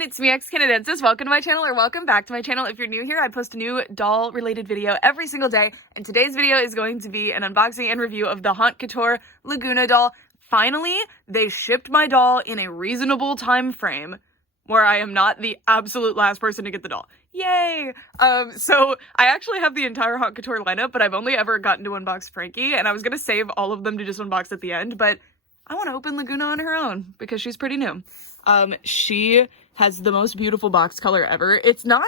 everyone, it's me, Canadiensis. Welcome to my channel, or welcome back to my channel. If you're new here, I post a new doll related video every single day, and today's video is going to be an unboxing and review of the Couture Laguna doll. Finally, they shipped my doll in a reasonable time frame where I am not the absolute last person to get the doll. Yay! So I actually have the entire Couture lineup, but I've only ever gotten to unbox Frankie, and I was gonna save all of them to just unbox at the end, but I want to open Laguna on her own because she's pretty new. She has the most beautiful box color ever. It's not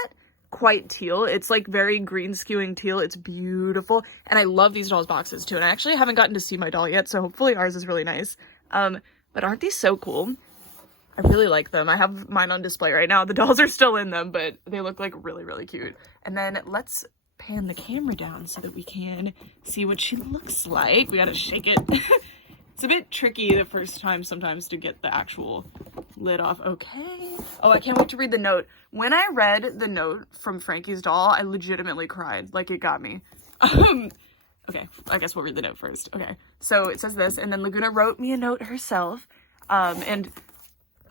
quite teal. It's like very green skewing teal. It's beautiful. And I love these dolls' boxes too. And I actually haven't gotten to see my doll yet, so hopefully ours is really nice. But aren't these so cool? I really like them. I have mine on display right now. The dolls are still in them, but they look like really, really cute. And then let's pan the camera down so that we can see what she looks like. We gotta shake it. It's a bit tricky the first time sometimes to get the actual lid off. Okay. Oh, I can't wait to read the note. When I read the note from Frankie's doll, I legitimately cried. Like, it got me. Okay, I guess we'll read the note first. Okay, so it says this, and then Laguna wrote me a note herself. And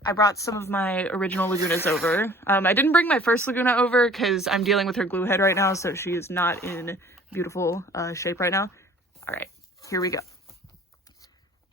I brought some of my original Lagunas over. I didn't bring my first Laguna over because I'm dealing with her glue head right now, so she is not in beautiful shape right now. All right, here we go.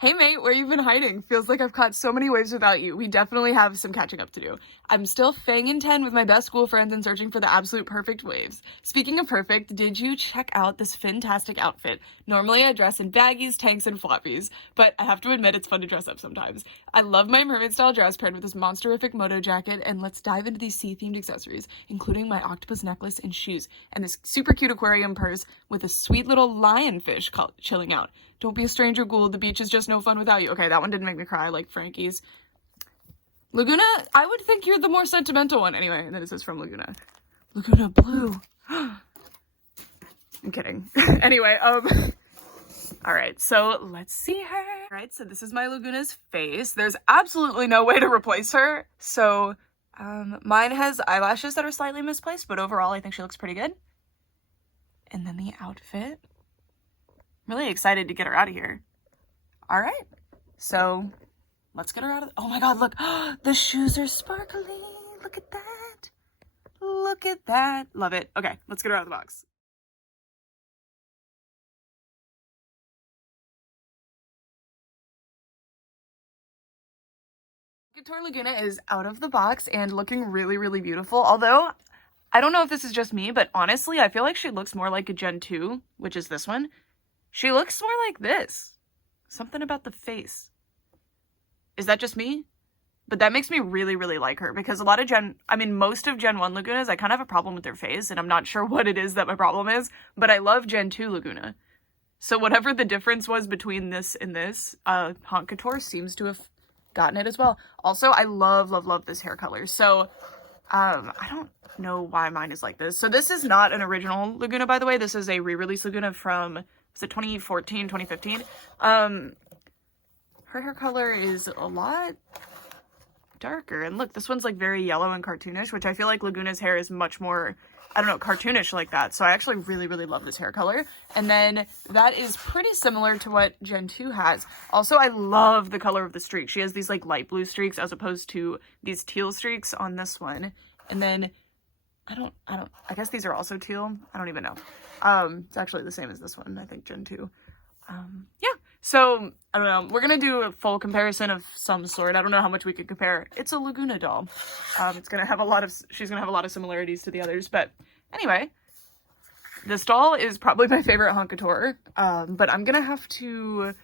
Hey mate, where you been hiding? Feels like I've caught so many waves without you. We definitely have some catching up to do. I'm still fang in 10 with my best school friends and searching for the absolute perfect waves. Speaking of perfect, did you check out this fantastic outfit? Normally I dress in baggies, tanks, and floppies, but I have to admit it's fun to dress up sometimes. I love my mermaid style dress paired with this monster-ific moto jacket, and let's dive into these sea-themed accessories, including my octopus necklace and shoes, and this super cute aquarium purse with a sweet little lionfish chilling out. Don't be a stranger, Ghoul. The beach is just no fun without you. Okay, that one didn't make me cry like Frankie's. Laguna, I would think you're the more sentimental one. Anyway, and then it says from Laguna. Laguna Blue. I'm kidding. Anyway, alright, so let's see her. Alright, so this is my Laguna's face. There's absolutely no way to replace her. So, mine has eyelashes that are slightly misplaced, but overall I think she looks pretty good. And then the outfit. Really excited to get her out of here. All right, so let's get her out of. Oh my God, look, the shoes are sparkly. Look at that. Look at that. Love it. Okay, let's get her out of the box. Couture Laguna is out of the box and looking really, really beautiful. Although, I don't know if this is just me, but honestly, I feel like she looks more like a Gen 2, which is this one. She looks more like this. Something about the face. Is that just me? But that makes me really, really like her because a lot of most of Gen 1 Lagunas, I kind of have a problem with their face and I'm not sure what it is that my problem is, but I love Gen 2 Laguna. So whatever the difference was between this and this, Couture seems to have gotten it as well. Also, I love, love, love this hair color. So, I don't know why mine is like this. So this is not an original Laguna, by the way. This is a re-release Laguna from... Is it 2014, 2015? Her hair color is a lot darker. And look, this one's like very yellow and cartoonish, which I feel like Laguna's hair is much more, I don't know, cartoonish like that. So I actually really, really love this hair color. And then that is pretty similar to what Gen 2 has. Also, I love the color of the streak. She has these like light blue streaks as opposed to these teal streaks on this one. And then I guess these are also teal. I don't even know. It's actually the same as this one, I think, Gen 2. Yeah, so, I don't know. We're gonna do a full comparison of some sort. I don't know how much we could compare. It's a Laguna doll. She's gonna have a lot of similarities to the others, but anyway, this doll is probably my favorite Couture, but I'm gonna have to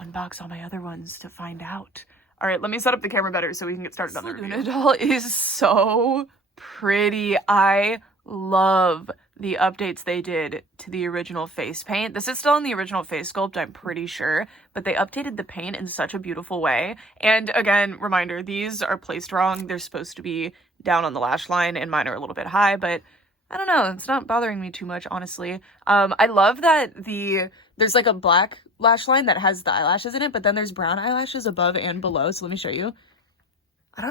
unbox all my other ones to find out. All right, let me set up the camera better so we can get started on the review. Laguna doll is so pretty. I love the updates they did to the original face paint. This is still in the original face sculpt, I'm pretty sure, but they updated the paint in such a beautiful way. And again, reminder, these are placed wrong. They're supposed to be down on the lash line and mine are a little bit high, but I don't know, it's not bothering me too much, honestly. I love that there's like a black lash line that has the eyelashes in it, but then there's brown eyelashes above and below, so let me show you.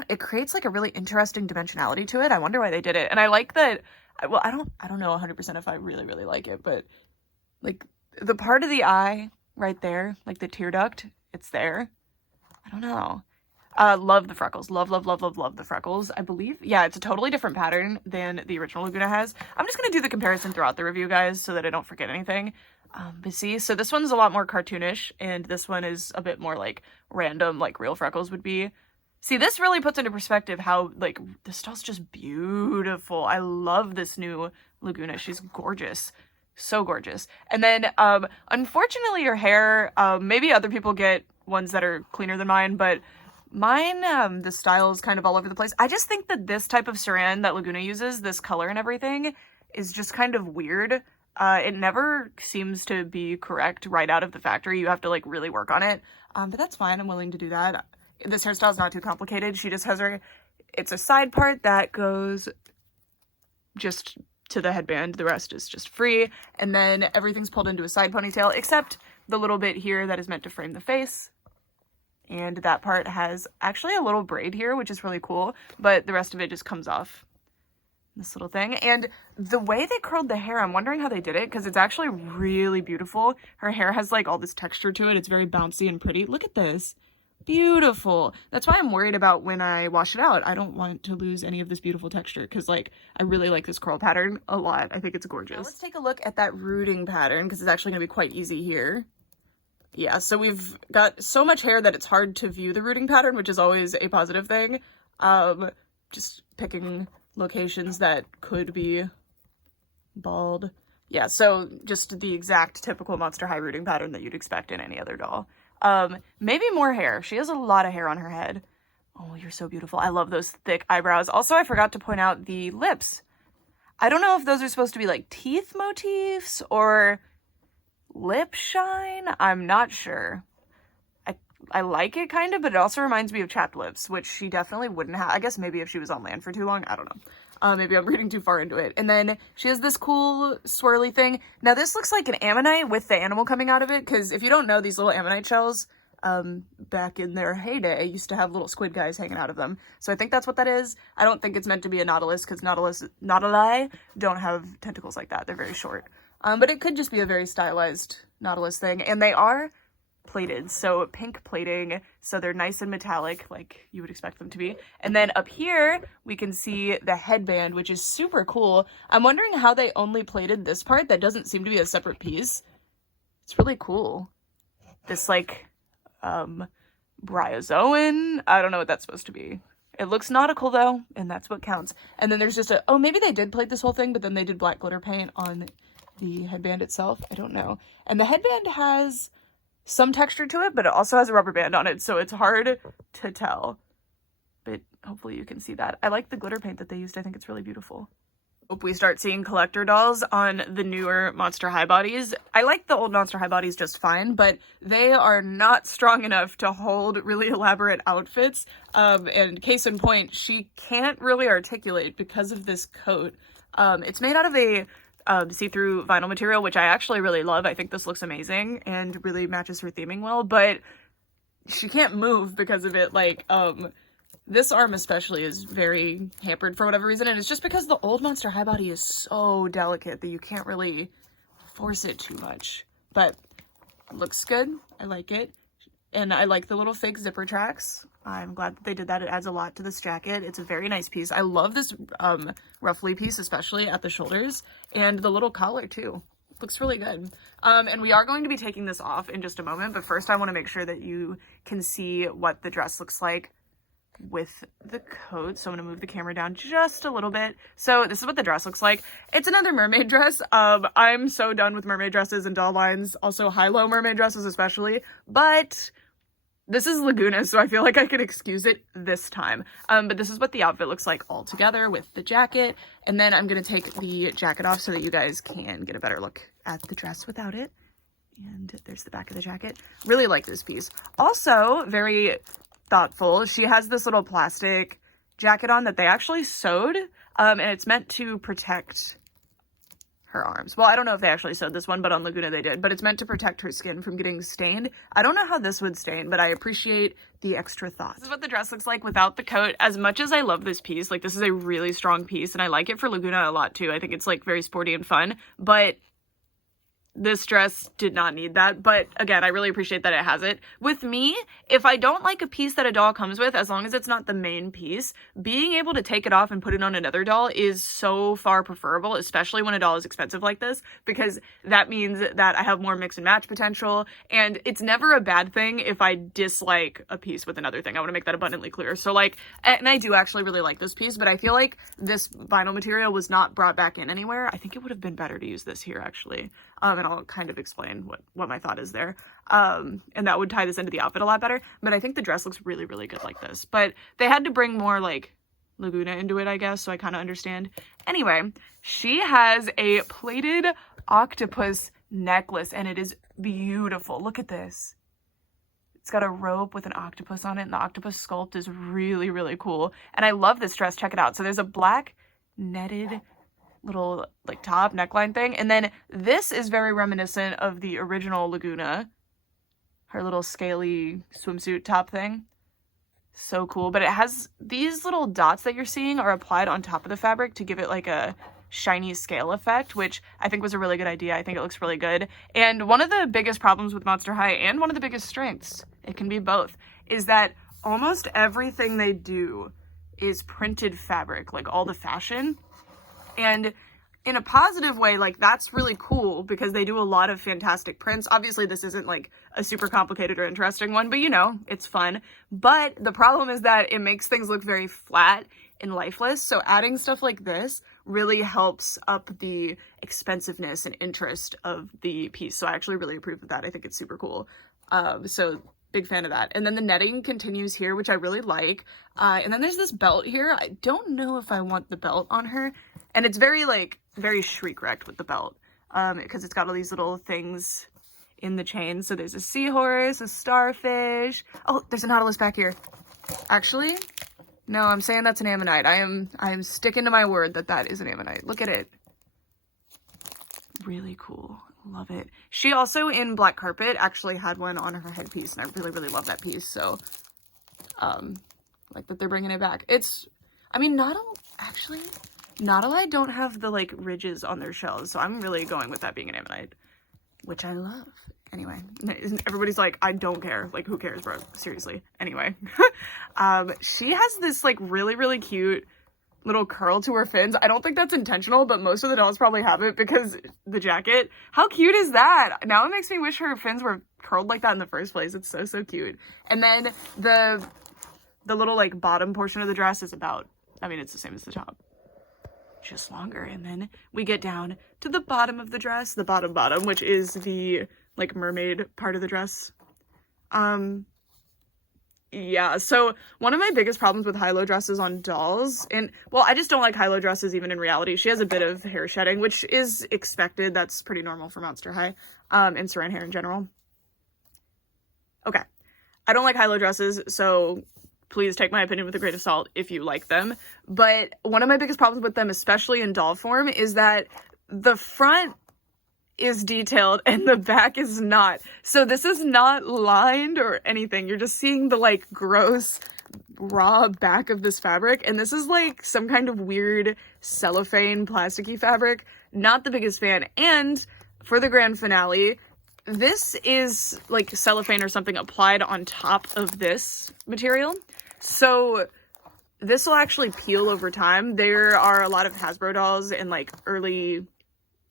It creates like a really interesting dimensionality to it. I wonder why they did it. And I like that. Well, I don't know 100% if I really, really like it, but like the part of the eye right there, like the tear duct, it's there. I don't know. Love the freckles. Love, love, love, love, love the freckles. I believe, yeah, it's a totally different pattern than the original Laguna has. I'm just going to do the comparison throughout the review, guys, so that I don't forget anything. But see, so this one's a lot more cartoonish, and this one is a bit more, like, random, like real freckles would be. See, this really puts into perspective how, like, this doll's just beautiful. I love this new Laguna. She's gorgeous. So gorgeous. And then, unfortunately, her hair, maybe other people get ones that are cleaner than mine, but mine, the style is kind of all over the place. I just think that this type of saran that Laguna uses, this color and everything, is just kind of weird. It never seems to be correct right out of the factory. You have to, like, really work on it. But that's fine. I'm willing to do that. This hairstyle is not too complicated. She just has it's a side part that goes just to the headband. The rest is just free. And then everything's pulled into a side ponytail, except the little bit here that is meant to frame the face. And that part has actually a little braid here, which is really cool, but the rest of it just comes off this little thing. And the way they curled the hair, I'm wondering how they did it, because it's actually really beautiful. Her hair has, like, all this texture to it. It's very bouncy and pretty. Look at this. Beautiful. That's why I'm worried about when I wash it out. I don't want to lose any of this beautiful texture, because, like, I really like this curl pattern a lot. I think it's gorgeous. Now let's take a look at that rooting pattern, because it's actually going to be quite easy here. Yeah, so we've got so much hair that it's hard to view the rooting pattern, which is always a positive thing. Just picking locations that could be bald. Yeah, so just the exact typical Monster High rooting pattern that you'd expect in any other doll. Maybe more hair. She has a lot of hair on her head. Oh, you're so beautiful. I love those thick eyebrows. Also, I forgot to point out the lips. I don't know if those are supposed to be like teeth motifs or lip shine. I'm not sure. I like it kind of, but it also reminds me of chapped lips, which she definitely wouldn't have. I guess maybe if she was on land for too long. I don't know. Maybe I'm reading too far into it. And then she has this cool swirly thing. Now this looks like an ammonite with the animal coming out of it, because if you don't know, these little ammonite shells, back in their heyday, used to have little squid guys hanging out of them. So I think that's what that is. I don't think it's meant to be a nautilus, because nautili don't have tentacles like that. They're very short. But it could just be a very stylized nautilus thing. And they are plated, so pink plating, so they're nice and metallic like you would expect them to be. And then up here we can see the headband, which is super cool. I'm wondering how they only plated this part. That doesn't seem to be a separate piece. It's really cool. This, like, bryozoan, I don't know what that's supposed to be. It looks nautical though, and that's what counts. And then there's just oh, maybe they did plate this whole thing, but then they did black glitter paint on the headband itself. I don't know. And the headband has some texture to it, but it also has a rubber band on it, so it's hard to tell. But hopefully you can see that. I like the glitter paint that they used. I think it's really beautiful. Hope we start seeing collector dolls on the newer Monster High bodies. I like the old Monster High bodies just fine, but they are not strong enough to hold really elaborate outfits. And case in point, she can't really articulate because of this coat. It's made out of a see-through vinyl material, which I actually really love. I think this looks amazing and really matches her theming well, but she can't move because of it. Like, this arm especially is very hampered for whatever reason, and it's just because the old Monster High body is so delicate that you can't really force it too much. But it looks good. I like it. And I like the little fake zipper tracks. I'm glad that they did that. It adds a lot to this jacket. It's a very nice piece. I love this ruffly piece, especially at the shoulders, and the little collar too. Looks really good. And we are going to be taking this off in just a moment, but first I want to make sure that you can see what the dress looks like with the coat. So I'm going to move the camera down just a little bit. So this is what the dress looks like. It's another mermaid dress. I'm so done with mermaid dresses and doll lines, also high-low mermaid dresses especially, but this is Laguna, so I feel like I could excuse it this time. But this is what the outfit looks like all together with the jacket. And then I'm going to take the jacket off so that you guys can get a better look at the dress without it. And there's the back of the jacket. Really like this piece. Also, very thoughtful. She has this little plastic jacket on that they actually sewed. And it's meant to protect her arms. Well, I don't know if they actually sewed this one, but on Laguna they did. But it's meant to protect her skin from getting stained. I don't know how this would stain, but I appreciate the extra thought. This is what the dress looks like without the coat. As much as I love this piece, like, this is a really strong piece, and I like it for Laguna a lot too. I think it's, like, very sporty and fun, but this dress did not need that, but again, I really appreciate that it has it. With me, if I don't like a piece that a doll comes with, as long as it's not the main piece, being able to take it off and put it on another doll is so far preferable, especially when a doll is expensive like this, because that means that I have more mix and match potential, and it's never a bad thing if I dislike a piece with another thing. I want to make that abundantly clear. So like, and I do actually really like this piece, but I feel like this vinyl material was not brought back in anywhere. I think it would have been better to use this here, actually. And I'll kind of explain what my thought is there. And that would tie this into the outfit a lot better. But I think the dress looks really, really good like this. But they had to bring more, like, Laguna into it, I guess, so I kind of understand. Anyway, she has a plated octopus necklace, and it is beautiful. Look at this. It's got a rope with an octopus on it, and the octopus sculpt is really, really cool. And I love this dress. Check it out. So there's a black netted little like top neckline thing, and then this is very reminiscent of the original Laguna, her little scaly swimsuit top thing. So cool. But it has these little dots that you're seeing are applied on top of the fabric to give it like a shiny scale effect, which I think was a really good idea. I think it looks really good. And one of the biggest problems with Monster High, and one of the biggest strengths, it can be both, is that almost everything they do is printed fabric, like all the fashion. And in a positive way, like, that's really cool because they do a lot of fantastic prints. Obviously, this isn't like a super complicated or interesting one, but you know, it's fun. But the problem is that it makes things look very flat and lifeless. So adding stuff like this really helps up the expensiveness and interest of the piece. So I actually really approve of that. I think it's super cool. So big fan of that. And then the netting continues here, which I really like. And then there's this belt here. I don't know if I want the belt on her. And it's very, like, very shriek-wrecked with the belt, because it's got all these little things in the chain. So there's a seahorse, a starfish. Oh, there's a nautilus back here. Actually, no, I'm saying that's an ammonite. I am sticking to my word that that is an ammonite. Look at it. Really cool. Love it. She also, in Black Carpet, actually had one on her headpiece, and I really, really love that piece. So, like that they're bringing it back. It's, I mean, Nautilus don't have the, like, ridges on their shells, so I'm really going with that being an ammonite, which I love. Anyway, everybody's like, I don't care. Like, who cares, bro? Seriously. Anyway, she has this, like, really, really cute little curl to her fins. I don't think that's intentional, but most of the dolls probably have it because the jacket. How cute is that? Now it makes me wish her fins were curled like that in the first place. It's so, so cute. And then the little, like, bottom portion of the dress is about, I mean, it's the same as the top, just longer. And then we get down to the bottom of the dress, the bottom, which is the, like, mermaid part of the dress. Yeah, so one of my biggest problems with high-low dresses on dolls, and, well, I just don't like high-low dresses even in reality. She has a bit of hair shedding, which is expected. That's pretty normal for Monster High, and Saran hair in general. Okay, I don't like high-low dresses, so please take my opinion with a grain of salt if you like them. But one of my biggest problems with them, especially in doll form, is that the front is detailed and the back is not. So this is not lined or anything. You're just seeing the, like, gross raw back of this fabric, and this is like some kind of weird cellophane plasticky fabric. Not the biggest fan. And for the grand finale, this is like cellophane or something applied on top of this material. So this will actually peel over time. There are a lot of Hasbro dolls and, like, early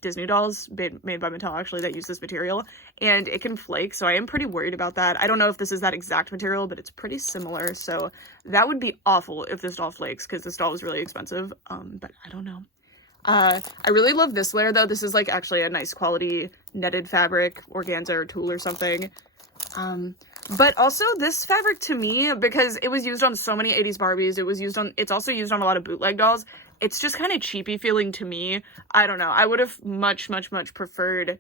Disney dolls made by Mattel actually that use this material, and it can flake, so I am pretty worried about that. I don't know if this is that exact material, but it's pretty similar, so that would be awful if this doll flakes, because this doll was really expensive, but I don't know. I really love this layer, though. This is, like, actually a nice quality netted fabric, organza or tulle or something. But also this fabric, to me, because it was used on so many 80s Barbies, it's also used on a lot of bootleg dolls. It's just kind of cheapy feeling to me. I don't know. I would have much, much, much preferred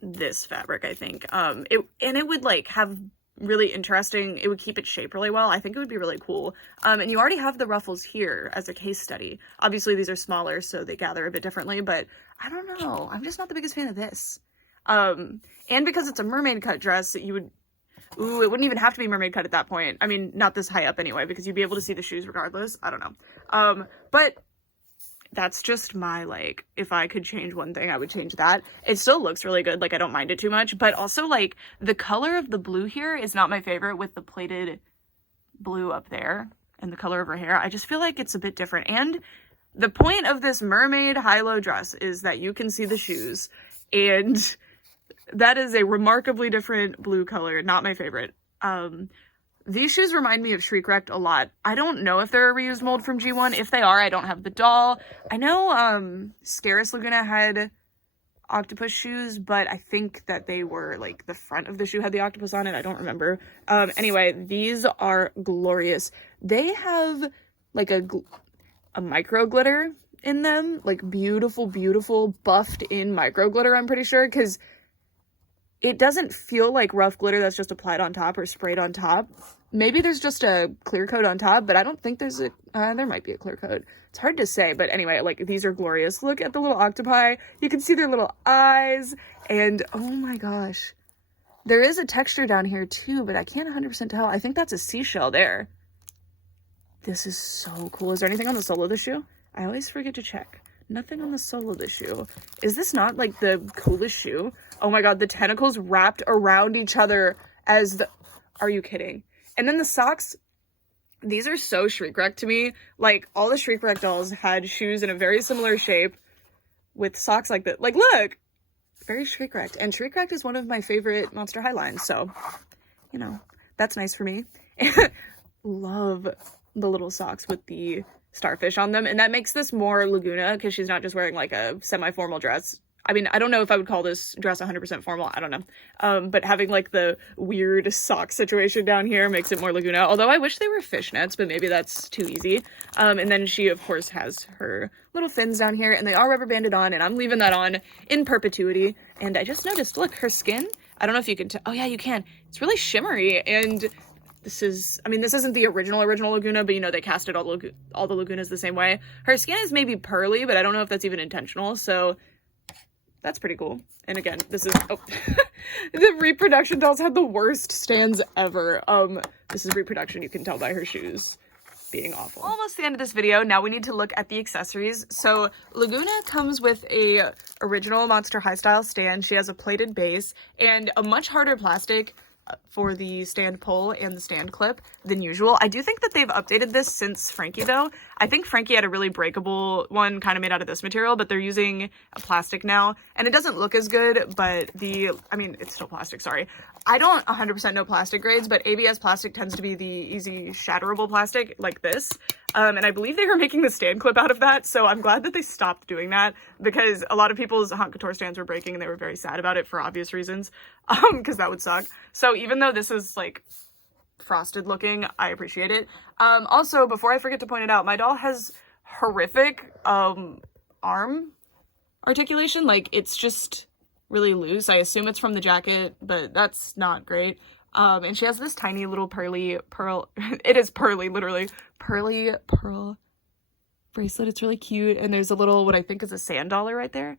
this fabric, I think. It would, like, have really interesting, it would keep its shape really well. I think it would be really cool. And you already have the ruffles here as a case study. Obviously, these are smaller, so they gather a bit differently, but I don't know. I'm just not the biggest fan of this. And because it's a mermaid cut dress, it wouldn't even have to be mermaid cut at that point. I mean, not this high up anyway, because you'd be able to see the shoes regardless. I don't know. But that's just my, like, if I could change one thing, I would change that. It still looks really good. Like, I don't mind it too much, but also, like, the color of the blue here is not my favorite with the plated blue up there and the color of her hair. I just feel like it's a bit different. And the point of this mermaid high-low dress is that you can see the shoes, and that is a remarkably different blue color. Not my favorite. These shoes remind me of Shriek Wrecked a lot. I don't know if they're a reused mold from G1. If they are, I don't have the doll. I know Scarus Laguna had octopus shoes, but I think that they were, like, the front of the shoe had the octopus on it. I don't remember. Anyway, these are glorious. They have, like, a micro glitter in them. Like, beautiful, beautiful, buffed in micro glitter, I'm pretty sure, because it doesn't feel like rough glitter that's just applied on top or sprayed on top. Maybe there's just a clear coat on top, but I don't think there's a, there might be a clear coat. It's hard to say, but anyway, like, these are glorious. Look at the little octopi. You can see their little eyes, and oh my gosh. There is a texture down here too, but I can't 100% tell. I think that's a seashell there. This is so cool. Is there anything on the sole of the shoe? I always forget to check. Nothing on the sole of the shoe. Is this not, like, the coolest shoe? Oh my god, the tentacles wrapped around each other as the... Are you kidding? And then the socks, these are so Shriek Wrecked to me. Like, all the Shriek Wrecked dolls had shoes in a very similar shape with socks like that. Like, look! Very Shriek Wrecked. And Shriek Wrecked is one of my favorite Monster High lines, so, you know, that's nice for me. Love the little socks with the starfish on them, and that makes this more Laguna because she's not just wearing, like, a semi-formal dress. I mean, I don't know if I would call this dress 100% formal. I don't know. But having, like, the weird sock situation down here makes it more Laguna. Although I wish they were fishnets, but maybe that's too easy. And then she, of course, has her little fins down here, and they are rubber banded on, and I'm leaving that on in perpetuity. And I just noticed, look, her skin, I don't know if you can tell. Oh, yeah, you can. It's really shimmery, and this is, I mean, this isn't the original Laguna, but, you know, they casted all the Lagunas the same way. Her skin is maybe pearly, but I don't know if that's even intentional, so that's pretty cool. And again, this is, oh, the reproduction dolls had the worst stands ever. This is reproduction, you can tell by her shoes being awful. Almost the end of this video. Now we need to look at the accessories. So Laguna comes with a original Monster High style stand. She has a plated base and a much harder plastic for the stand pole and the stand clip than usual. I do think that they've updated this since Frankie, though. I think Frankie had a really breakable one kind of made out of this material, but they're using a plastic now, and it doesn't look as good, but I mean, it's still plastic, sorry. I don't 100% know plastic grades, but ABS plastic tends to be the easy shatterable plastic like this. And I believe they were making the stand clip out of that, so I'm glad that they stopped doing that, because a lot of people's Haute Couture stands were breaking and they were very sad about it for obvious reasons, because that would suck. So even though this is, like, frosted looking, I appreciate it. Also, before I forget to point it out, my doll has horrific arm articulation. Like, it's just really loose. I assume it's from the jacket, but that's not great. And she has this tiny little pearl, it is pearly, literally, pearly pearl bracelet. It's really cute. And there's a little, what I think is a sand dollar right there.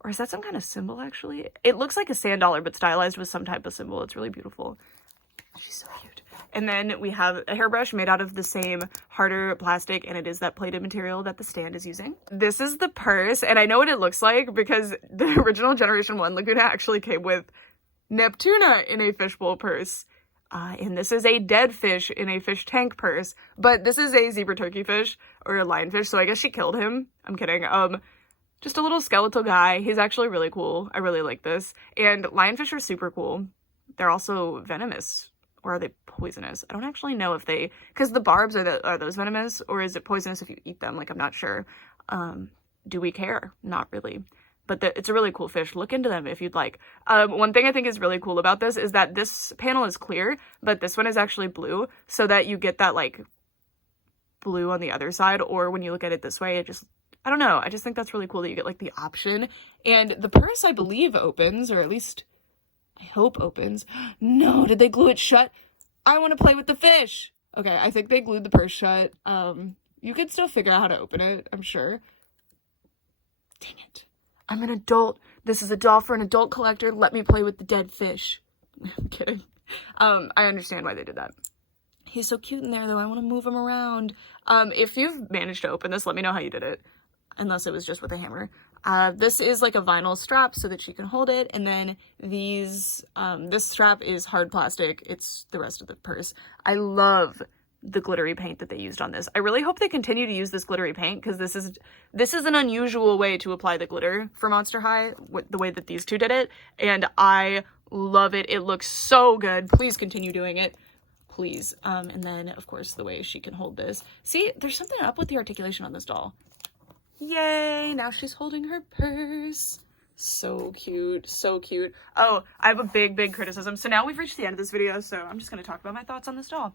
Or is that some kind of symbol, actually? It looks like a sand dollar, but stylized with some type of symbol. It's really beautiful. She's so cute. And then we have a hairbrush made out of the same harder plastic, and it is that plated material that the stand is using. This is the purse, and I know what it looks like because the original Generation 1 Laguna actually came with Neptuna in a fishbowl purse. And this is a dead fish in a fish tank purse, but this is a zebra turkey fish or a lionfish, so I guess she killed him. I'm kidding. Just a little skeletal guy. He's actually really cool. I really like this. And lionfish are super cool. They're also venomous. Or are they poisonous? I don't actually know if they, because the barbs are those venomous, or is it poisonous if you eat them? Like, I'm not sure. Do we care? Not really. But it's a really cool fish. Look into them if you'd like. One thing I think is really cool about this is that this panel is clear, but this one is actually blue, so that you get that, like, blue on the other side, or when you look at it this way, it just, I don't know. I just think that's really cool that you get, like, the option. And the purse, I believe, opens, or at least I hope opens. No, did they glue it shut? I want to play with the fish. Okay, I think they glued the purse shut. You could still figure out how to open it, I'm sure. Dang it. I'm an adult. This is a doll for an adult collector. Let me play with the dead fish. I'm kidding. I understand why they did that. He's so cute in there, though. I want to move him around. If you've managed to open this, let me know how you did it. unless it was just with a hammer. This is like a vinyl strap so that she can hold it, and then these, this strap is hard plastic. It's the rest of the purse. I love the glittery paint that they used on this. I really hope they continue to use this glittery paint, because this is an unusual way to apply the glitter for Monster High, the way that these two did it, and I love it. It looks so good. Please continue doing it. Please. And then, of course, the way she can hold this. See, there's something up with the articulation on this doll. Yay! Now she's holding her purse. So cute. So cute. Oh, I have a big criticism. So now we've reached the end of this video, so I'm just going to talk about my thoughts on this doll.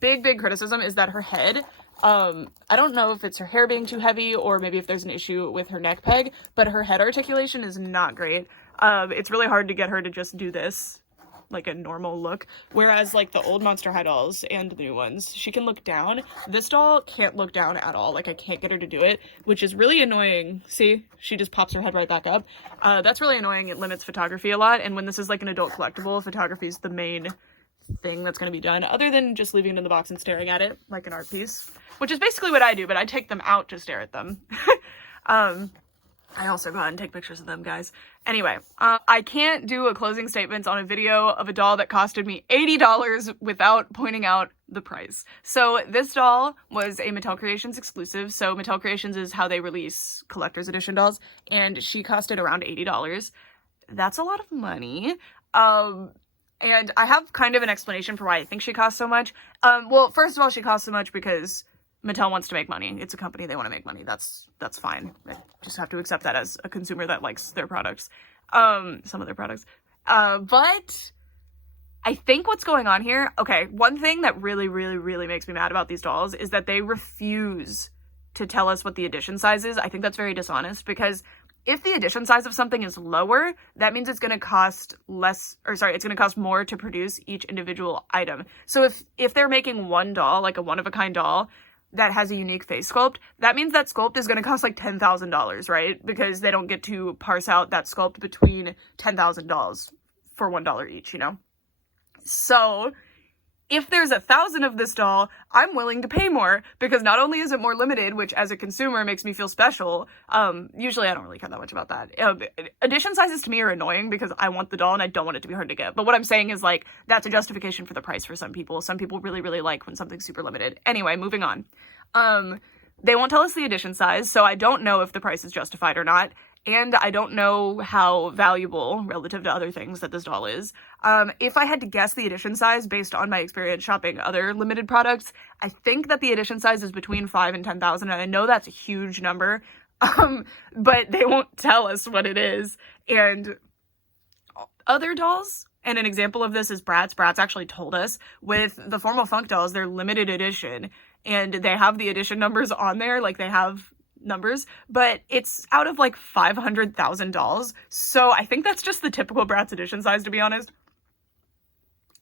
Big criticism is that her head, I don't know if it's her hair being too heavy or maybe if there's an issue with her neck peg, but her head articulation is not great. It's really hard to get her to just do this, like a normal look, whereas like the old Monster High dolls and the new ones, she can look down. This doll can't look down at all. Like, I can't get her to do it, which is really annoying. See, she just pops her head right back up. That's really annoying. It limits photography a lot, and when this is like an adult collectible, photography is the main thing that's going to be done, other than just leaving it in the box and staring at it like an art piece, which is basically what I do, but I take them out to stare at them. I also go out and take pictures of them, guys. Anyway, I can't do a closing statement on a video of a doll that costed me $80 without pointing out the price. So this doll was a Mattel Creations exclusive. So Mattel Creations is how they release collector's edition dolls, and she costed around $80. That's a lot of money. And I have kind of an explanation for why I think she costs so much. Well, first of all, she costs so much because Mattel wants to make money. It's a company, they want to make money. That's fine. I just have to accept that as a consumer that likes their products. Some of their products. But I think what's going on here, okay, one thing that really makes me mad about these dolls is that they refuse to tell us what the edition size is. I think that's very dishonest, because if the edition size of something is lower, that means it's going to cost less, or sorry, it's going to cost more to produce each individual item. So if they're making one doll, like a one-of-a-kind doll, that has a unique face sculpt, that means that sculpt is going to cost like $10,000, right? Because they don't get to parse out that sculpt between 10,000 dolls for $1 each, you know? So if there's 1,000 of this doll, I'm willing to pay more, because not only is it more limited, which as a consumer makes me feel special, usually I don't really care that much about that. Edition sizes to me are annoying because I want the doll and I don't want it to be hard to get. But what I'm saying is, like, that's a justification for the price for some people. Some people really like when something's super limited. Anyway, moving on. They won't tell us the edition size, so I don't know if the price is justified or not. And I don't know how valuable, relative to other things, that this doll is. If I had to guess the edition size based on my experience shopping other limited products, I think that the edition size is between 5,000 and 10,000, and I know that's a huge number, but they won't tell us what it is. And other dolls, and an example of this is Bratz. Bratz actually told us with the Formal Funk dolls, they're limited edition, and they have the edition numbers on there, like they have numbers, but it's out of like 500,000 dolls. So I think that's just the typical Bratz edition size, to be honest.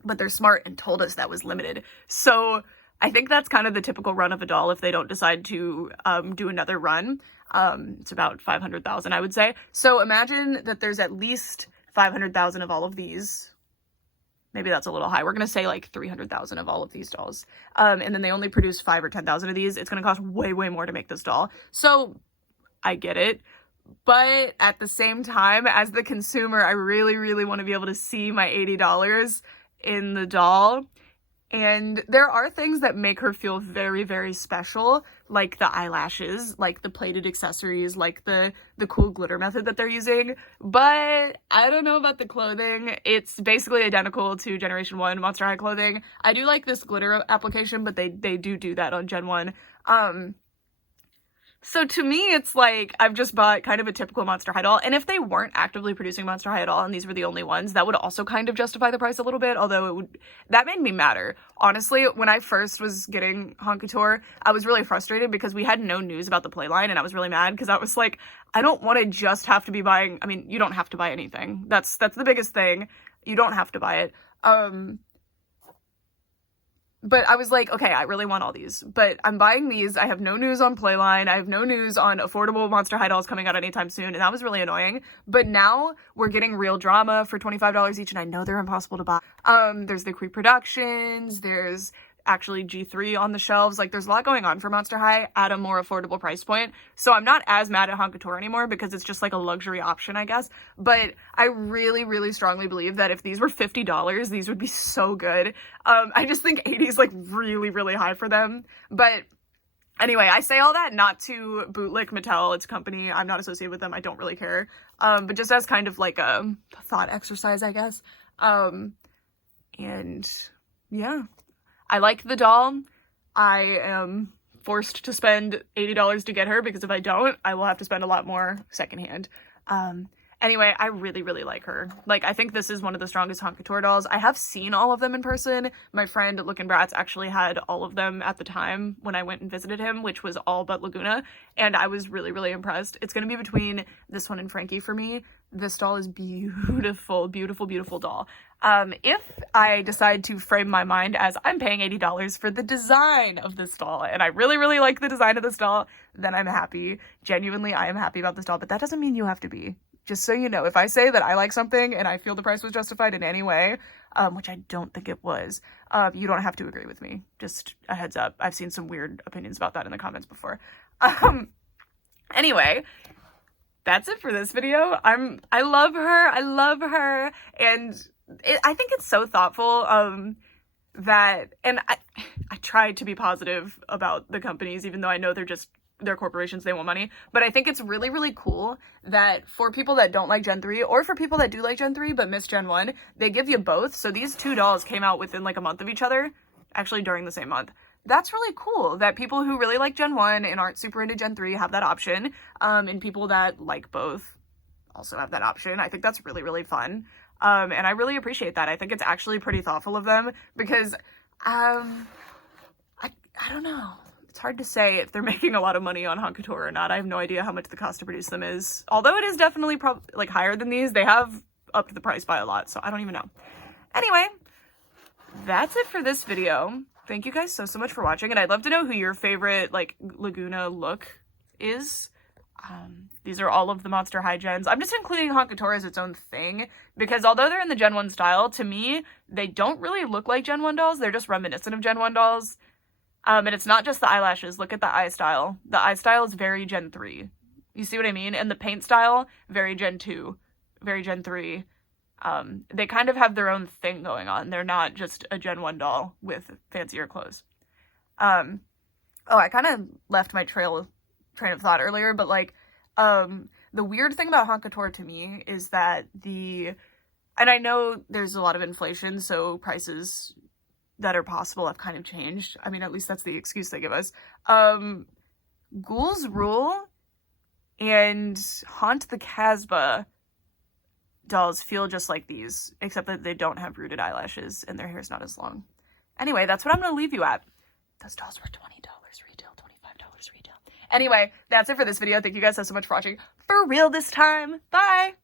But they're smart and told us that was limited. So I think that's kind of the typical run of a doll if they don't decide to do another run. It's about 500,000, I would say. So imagine that there's at least 500,000 of all of these. Maybe that's a little high. We're going to say like 300,000 of all of these dolls. And then they only produce 5,000 or 10,000 of these. It's going to cost way more to make this doll. So I get it. But at the same time, as the consumer, I really want to be able to see my $80 in the doll. And there are things that make her feel very special, like the eyelashes, like the plated accessories, like the cool glitter method that they're using. But I don't know about the clothing. It's basically identical to Generation 1 Monster High clothing. I do like this glitter application, but they do that on Gen 1. So to me, it's like I've just bought kind of a typical Monster High doll. And if they weren't actively producing Monster High at all, and these were the only ones, that would also kind of justify the price a little bit, although that made me madder. Honestly, when I first was getting Haute Couture, I was really frustrated because we had no news about the playline, and I was really mad because I was like, I don't want to just have to be buying, I mean, you don't have to buy anything. That's the biggest thing. You don't have to buy it. But I was like, okay, I really want all these, but I'm buying these. I have no news on Playline. I have no news on affordable Monster High dolls coming out anytime soon, and that was really annoying. But now we're getting Real Drama for $25 each, and I know they're impossible to buy. There's the pre-productions, there's actually G3 on the shelves. Like, there's a lot going on for Monster High at a more affordable price point. So I'm not as mad at Haute Couture anymore because it's just like a luxury option, I guess. But I really, really strongly believe that if these were $50, these would be so good. I just think 80 is like really, really high for them. But anyway, I say all that not to bootlick Mattel. It's a company. I'm not associated with them. I don't really care. But just as kind of like a thought exercise, I guess. And yeah, I like the doll. I am forced to spend $80 to get her because if I don't, I will have to spend a lot more secondhand. Anyway, I really, really like her. Like, I think this is one of the strongest Haute Couture dolls. I have seen all of them in person. My friend Lookin' Bratz actually had all of them at the time when I went and visited him, which was all but Laguna, and I was really, really impressed. It's gonna be between this one and Frankie for me. This doll is beautiful, beautiful, beautiful doll. If I decide to frame my mind as I'm paying $80 for the design of this doll, and I really, really like the design of this doll, then I'm happy. Genuinely, I am happy about this doll, but that doesn't mean you have to be. Just so you know, if I say that I like something and I feel the price was justified in any way, which I don't think it was, you don't have to agree with me. Just a heads up. I've seen some weird opinions about that in the comments before. Anyway, that's it for this video. I love her, and I think it's so thoughtful, that, and I try to be positive about the companies, even though I know they're corporations, they want money, but I think it's really, really cool that for people that don't like Gen 3, or for people that do like Gen 3 but miss Gen 1, they give you both. So these two dolls came out within like a month of each other, actually during the same month. That's really cool that people who really like Gen 1 and aren't super into Gen 3 have that option, and people that like both also have that option. I think that's really, really fun, and I really appreciate that. I think it's actually pretty thoughtful of them because, I don't know. It's hard to say if they're making a lot of money on Haute Couture or not. I have no idea how much the cost to produce them is. Although it is definitely like higher than these, they have upped the price by a lot, so I don't even know. Anyway, that's it for this video. Thank you guys so much for watching, and I'd love to know who your favorite like Laguna look is. These are all of the Monster High gens. I'm just including Haute Couture as its own thing because although they're in the Gen 1 style, to me, they don't really look like Gen 1 dolls. They're just reminiscent of Gen 1 dolls. And it's not just the eyelashes. Look at the eye style. The eye style is very Gen 3. You see what I mean? And the paint style, very Gen 2, very Gen 3. They kind of have their own thing going on. They're not just a Gen 1 doll with fancier clothes. Oh, I kind of left my train of thought earlier, but like, the weird thing about Haute Couture to me is that and I know there's a lot of inflation, so prices that are possible have kind of changed. I mean, at least that's the excuse they give us. Ghouls Rule and Haunt the Casbah dolls feel just like these, except that they don't have rooted eyelashes and their hair's not as long. Anyway, that's what I'm gonna leave you at. Those dolls were $20 retail, $25 retail. Anyway, that's it for this video. Thank you guys so much for watching. For real this time. Bye!